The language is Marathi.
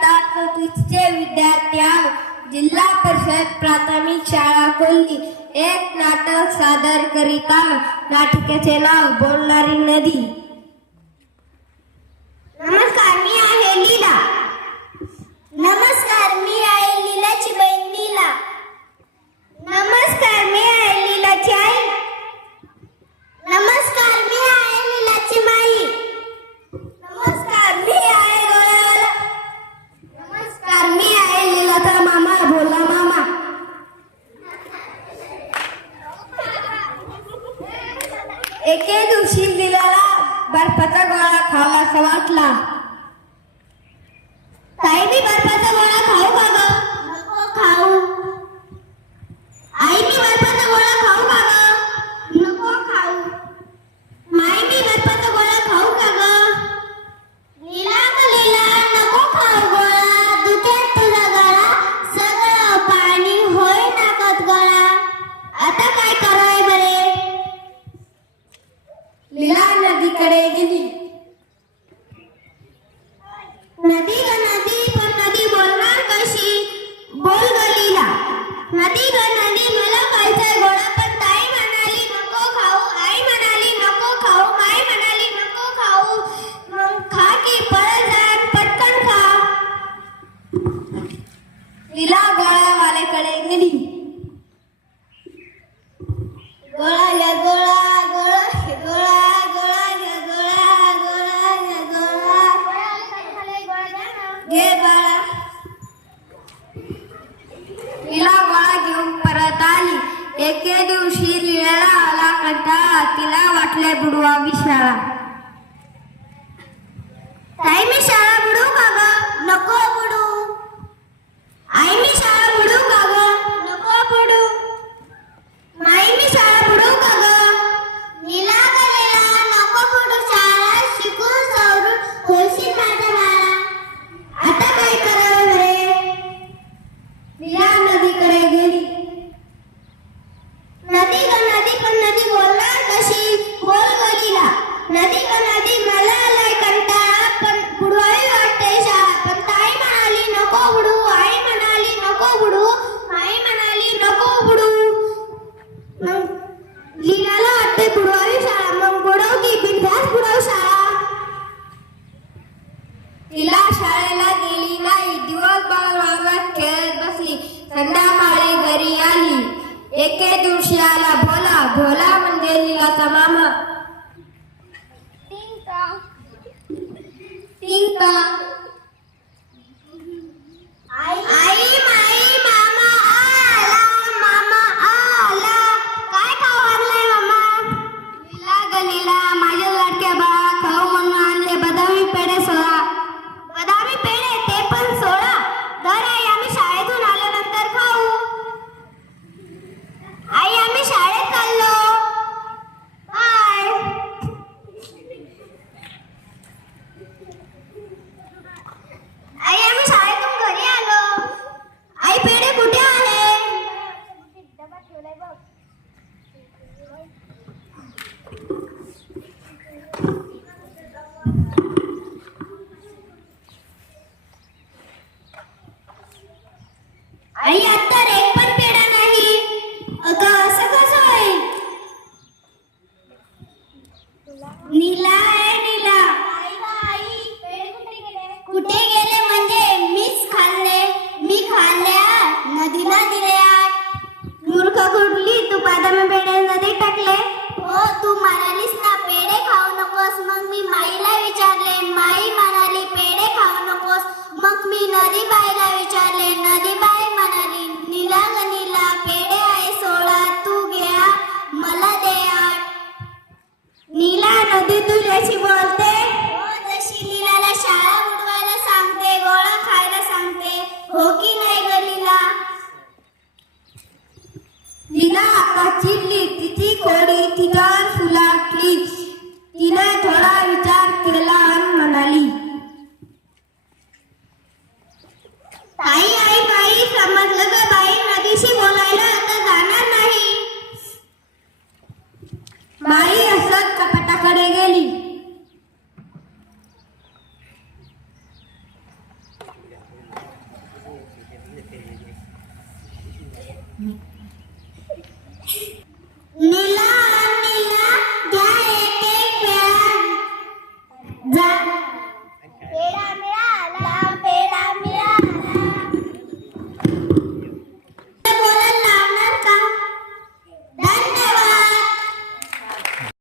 इयत्ता चौथीचे विद्यार्थी आहोत जिल्हा परिषद प्राथमिक शाळा कोल्ली एक नाटक सादर करीत आहोत नाटकाचे नाव बोलणारी नदी. नमस्कार मी आहे लीला नमस्कार मी आहे लीलाची बहीण लीला नमस्कार मी आहे लीलाची आई नमस्कार मी आहे लीलाची माई नमस्कार मी आहे गोळ्यावाला नमस्कार मी आहे लीलाचा मामा भोला मामा एके दिवशी लीलाला बर्फाचा गोळा खावा खावासा वाटला. ताई मी बर्फाचा गोळा खाऊ का नदीकडे गेली. नदी ग नदी पण नदी बोलणार कशी? बोल गलीला नदी ग नदी मला खायचंय गोळा पण ताई म्हणाली नको खाऊ. आई म्हणाली नको खाऊ. माई म्हणाली नको खाऊ. मग खा की पळत जा पटकन खा. लीला गोळावाल्याकडे गेली. एके दिवशी लिळ्याला आला कंटाळा तिला वाटले बुडवावी शाळा ताई मी शाळा बुडू का नको बुडू नदी का नदी मला आलाय कंटाळा. पण बुडवावी वाटते शाळा. पण ताई म्हणाली नको बुडू. आई म्हणाली नको बुडू. आई म्हणाली नको बुडू. मग लिलाला वाटते बुडवावी शाळा. मग बुडव की बिनधास्त बुडव शाळा. तिला शाळेला गेली नाही. दिवसभर वावरात खेळत बसली. संध्याकाळी घरी आली. एके दिवशी आला भोला. भोला म्हणजे लिलाचा मामा. टिंका आई माई मामा आला मामा आला काय खाऊ आणलंय मामा लीला गलीला माझ्या लाडक्या बाळा खाऊ म्हणून आणले बदामी पेढे सोळा बदामी पेढे ते पण सोळा दर आई आम्ही शाळेतून आल्यानंतर खाऊ आई आम्ही शाळेत चाललो बाय आई आम्ही शाळेतून घरी आलो आई पेढे कुठे आले आई आता एक पण पेढा नाही. अगं असं कसं होईल? नीला आहे नीला. कुठे गेले म्हणजे मीच खाल्ले. मी खाल्ल्या नदीला दिल्या मूर्ख कुठली? तू बादाम पेढे नदी टाकले. हो तू म्हणालीस ना पेढे खाऊ नकोस. मग मी माईला विचारले. नदी तुझ्याशी बोलते. हो जशी लीलाला शाळा बुडवायला सांगते गोळा खायला सांगते. हो की नाही ग लीला? लीला आता चिडली. तिची कोडी तिच्यावर फुलाटली तिने थोडा विचार केला आणि म्हणाली ताई आई बाई समजलं ग बाई नदीशी बोलायला आता जाणार नाही बाई असत कपाटाकडे गेली मी